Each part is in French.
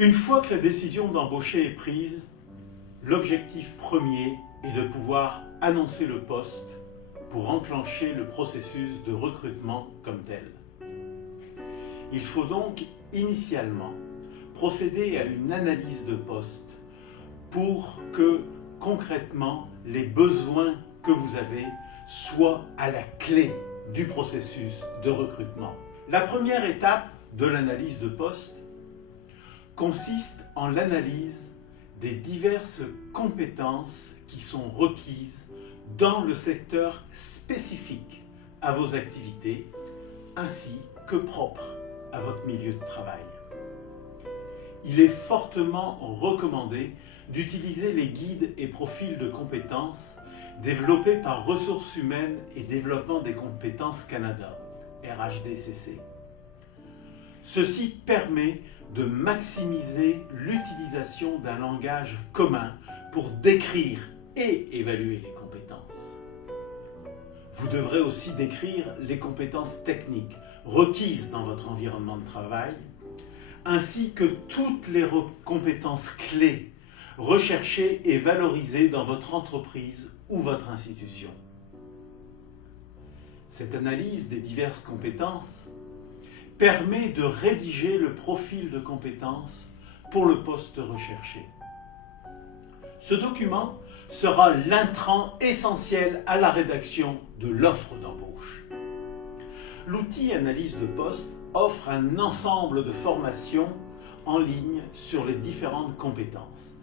Une fois que la décision d'embaucher est prise, l'objectif premier est de pouvoir annoncer le poste pour enclencher le processus de recrutement comme tel. Il faut donc initialement procéder à une analyse de poste pour que concrètement les besoins que vous avez soient à la clé du processus de recrutement. La première étape de l'analyse de poste consiste en l'analyse des diverses compétences qui sont requises dans le secteur spécifique à vos activités ainsi que propre à votre milieu de travail. Il est fortement recommandé d'utiliser les guides et profils de compétences développés par Ressources Humaines et Développement des Compétences Canada, RHDCC. Ceci permet de maximiser l'utilisation d'un langage commun pour décrire et évaluer les compétences. Vous devrez aussi décrire les compétences techniques requises dans votre environnement de travail, ainsi que toutes les compétences clés recherchées et valorisées dans votre entreprise ou votre institution. Cette analyse des diverses compétences permet de rédiger le profil de compétences pour le poste recherché. Ce document sera l'intrant essentiel à la rédaction de l'offre d'embauche. L'outil Analyse de poste offre un ensemble de formations en ligne sur les différentes compétences.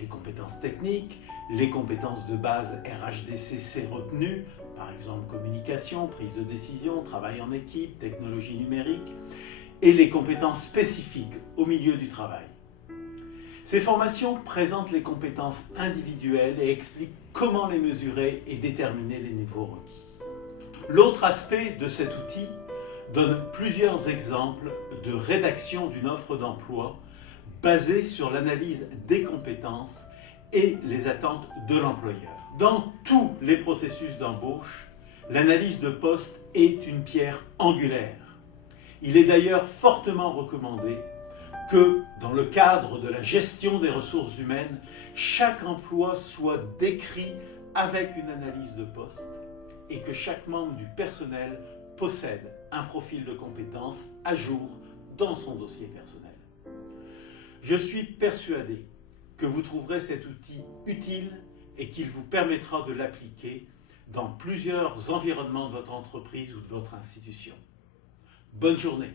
Les compétences techniques, les compétences de base RHDCC retenues, par exemple communication, prise de décision, travail en équipe, technologie numérique, et les compétences spécifiques au milieu du travail. Ces formations présentent les compétences individuelles et expliquent comment les mesurer et déterminer les niveaux requis. L'autre aspect de cet outil donne plusieurs exemples de rédaction d'une offre d'emploi basée sur l'analyse des compétences et les attentes de l'employeur. Dans tous les processus d'embauche, l'analyse de poste est une pierre angulaire. Il est d'ailleurs fortement recommandé que, dans le cadre de la gestion des ressources humaines, chaque emploi soit décrit avec une analyse de poste et que chaque membre du personnel possède un profil de compétences à jour dans son dossier personnel. Je suis persuadé que vous trouverez cet outil utile et qu'il vous permettra de l'appliquer dans plusieurs environnements de votre entreprise ou de votre institution. Bonne journée!